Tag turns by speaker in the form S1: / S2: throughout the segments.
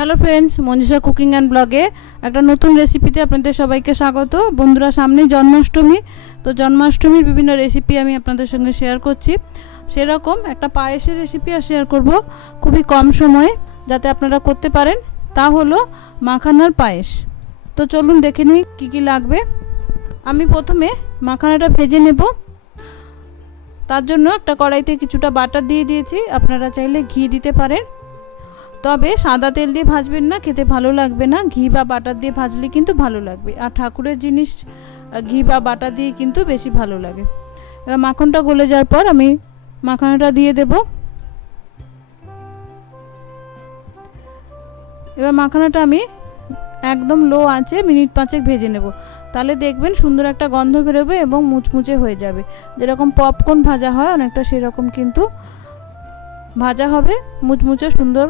S1: Hello friends Manjusha cooking and ব্লগে একটা নতুন রেসিপিতে আপনাদের সবাইকে স্বাগত। বন্ধুরা, সামনেই জন্মাষ্টমী। তো জন্মাষ্টমীর বিভিন্ন রেসিপি আমি আপনাদের সঙ্গে শেয়ার করছি। সেরকম একটা পায়েসের রেসিপি আর শেয়ার করব খুবই কম সময়ে, যাতে আপনারা করতে পারেন। তা হলো মাখানার পায়েস। তো চলুন দেখে নিই কী কী লাগবে। আমি প্রথমে মাখানাটা ভেজে নেব। তার জন্য একটা কড়াইতে কিছুটা বাটার দিয়ে দিয়েছি। আপনারা চাইলে ঘি দিতে পারেন। তবে সাদা তেল দিয়ে ভাজবেন না, খেতে ভালো লাগবে না। ঘি বা বাটার দিয়ে ভাজলে কিন্তু ভালো লাগবে। আর ঠাকুরের জিনিস ঘি বা বাটার দিয়ে কিন্তু বেশি ভালো লাগে। এবার মাখনটা গলে যাওয়ার পর আমি মাখানাটা দিয়ে দেব। এবার মাখানাটা আমি একদম লো আঁচে মিনিট পাঁচেক ভেজে নেব। তাহলে দেখবেন সুন্দর একটা গন্ধ বেরোবে এবং মুচমুচে হয়ে যাবে। যেরকম পপকর্ন ভাজা হয়, অনেকটা সেরকম কিন্তু ভাজা হবে, মুচমুচে সুন্দর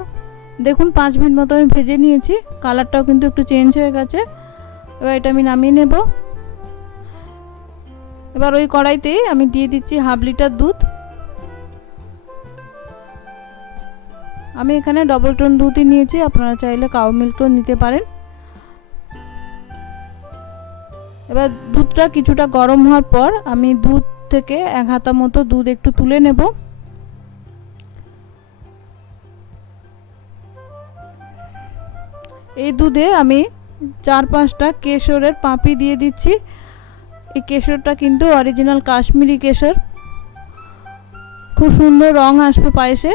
S1: দেখুন, পাঁচ মিনিট মতো আমি ভেজে নিয়েছি। কালারটাও কিন্তু একটু চেঞ্জ হয়ে গেছে। এবার এটা আমি নামিয়ে নেব। এবার ওই কড়াইতেই আমি দিয়ে দিচ্ছি হাফ লিটার দুধ। আমি এখানে ডবল টোন দুধই নিয়েছি, আপনারা চাইলে কাউ মিল্কও নিতে পারেন। এবার দুধটা কিছুটা গরম হওয়ার পর আমি দুধ থেকে এক হাতা মতো দুধ একটু তুলে নেব। এই দুধে আমি চার পাঁচটা কেশরের পাঁপড়ি দিয়ে দিচ্ছি। এই কেশরটা কিন্তু অরিজিনাল কাশ্মীরি কেশর। খুব সুন্দর রং আসবে পায়েসে।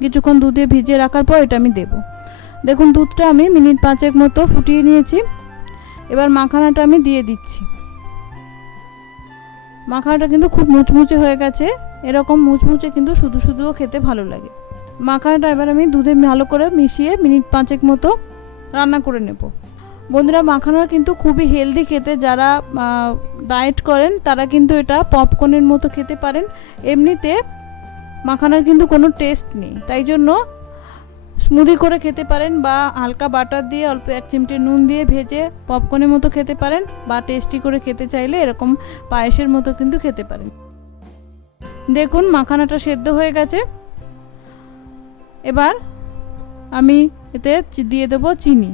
S1: কিছুক্ষণ দুধে ভিজিয়ে রাখার পর এটা আমি দেব। দেখুন, দুধটা আমি মিনিট পাঁচেক মতো ফুটিয়ে নিয়েছি। এবার মাখানাটা আমি দিয়ে দিচ্ছি। মাখানাটা কিন্তু খুব মুচমুচে হয়ে গেছে। এরকম মুচমুচে কিন্তু শুধু শুধুও খেতে ভালো লাগে। মাখানাটা এবার আমি দুধে ভালো করে মিশিয়ে মিনিট পাঁচেক মতো রান্না করে নেব। বন্ধুরা মাখানা কিন্তু খুবই হেলদি খেতে। যারা ডায়েট করেন, তারা কিন্তু এটা পপকর্নের মতো খেতে পারেন। এমনিতে মাখানার কিন্তু কোনো টেস্ট নেই। তাই জন্য স্মুদি করে খেতে পারেন বা হালকা বাটার দিয়ে, অল্প এক চিমটে নুন দিয়ে ভেজে পপকর্নের মতো খেতে পারেন বা টেস্টি করে খেতে চাইলে এরকম পায়েসের মতো কিন্তু খেতে পারেন। দেখুন, মাখানাটা সেদ্ধ হয়ে গেছে। এবার আমি এতে দিয়ে দেবো চিনি।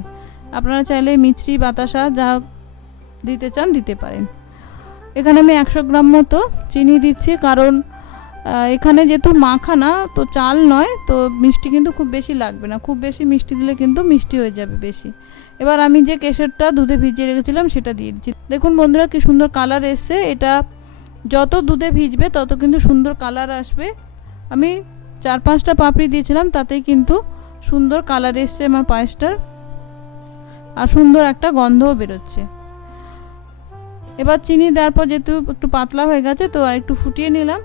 S1: আপনারা চাইলে মিষ্টি বাতাসা, যা দিতে চান দিতে পারেন। এখানে আমি একশো গ্রাম মতো চিনি দিচ্ছি, কারণ এখানে যেহেতু মাখানা, তো চাল নয়, তো মিষ্টি কিন্তু খুব বেশি লাগবে না। খুব বেশি মিষ্টি দিলে কিন্তু মিষ্টি হয়ে যাবে বেশি। এবার আমি যে কেশরটা দুধে ভিজিয়ে রেখেছিলাম, সেটা দিয়ে দিচ্ছি। দেখুন বন্ধুরা, কি সুন্দর কালার এসছে। এটা যত দুধে ভিজবে, তত কিন্তু সুন্দর কালার আসবে। আমি চার পাঁচটা পাপড়ি দিয়েছিলাম, তাতেই কিন্তু সুন্দর কালার এসছে আমার পায়েসটার। আর সুন্দর একটা গন্ধও বেরোচ্ছে। এবার চিনি দেওয়ার পর যেহেতু একটু পাতলা হয়ে গেছে, তো আর একটু ফুটিয়ে নিলাম।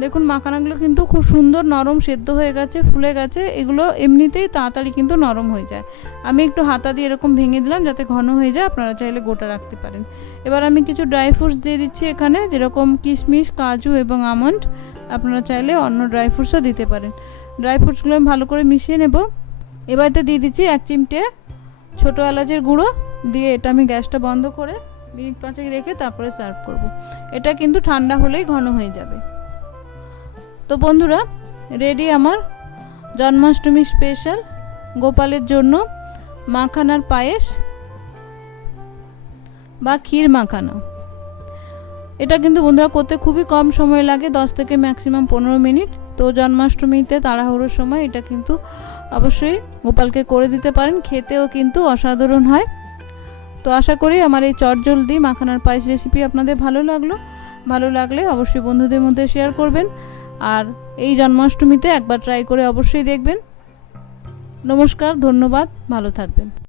S1: দেখুন, মাখানাগুলো কিন্তু খুব সুন্দর নরম সেদ্ধ হয়ে গেছে, ফুলে গেছে। এগুলো এমনিতেই তাড়াতাড়ি কিন্তু নরম হয়ে যায়। আমি একটু হাতা দিয়ে এরকম ভেঙে দিলাম যাতে ঘন হয়ে যায়, আপনারা চাইলে গোটা রাখতে পারেন। এবার আমি কিছু ড্রাই ফ্রুটস দিয়ে দিচ্ছি এখানে, যেরকম কিশমিশ, কাজু এবং আমন্ড। আপনারা চাইলে অন্য ড্রাই ফ্রুটসও দিতে পারেন। ড্রাই ফ্রুটসগুলো আমি ভালো করে মিশিয়ে নেব। এবার এতে দিয়ে দিচ্ছি এক চিমটে ছোটো এলাচের গুঁড়ো। দিয়ে এটা আমি গ্যাসটা বন্ধ করে মিনিট পাঁচেক রেখে তারপরে সার্ভ করব। এটা কিন্তু ঠান্ডা হলেই ঘন হয়ে যাবে। তো বন্ধুরা, রেডি আমার জন্মাষ্টমী স্পেশাল। গোপালের জন্য মাখানার পায়েস বা ক্ষীর মাখানা। এটা কিন্তু বন্ধুরা করতে খুবই কম সময় লাগে, দশ থেকে ম্যাক্সিমাম পনেরো মিনিট। তো জন্মাষ্টমীতে তাড়াহুড়োর সময় এটা কিন্তু অবশ্যই গোপালকে করে দিতে পারেন, খেতেও কিন্তু অসাধারণ হয়। তো আশা করি আমার এই চটজলদি মাখানার পায়েস রেসিপি আপনাদের ভালো লাগল। ভালো লাগলে অবশ্যই বন্ধুদের মধ্যে শেয়ার করবেন আর এই জন্মাষ্টমীতে একবার ট্রাই করে অবশ্যই দেখবেন। নমস্কার, ধন্যবাদ, ভালো থাকবেন।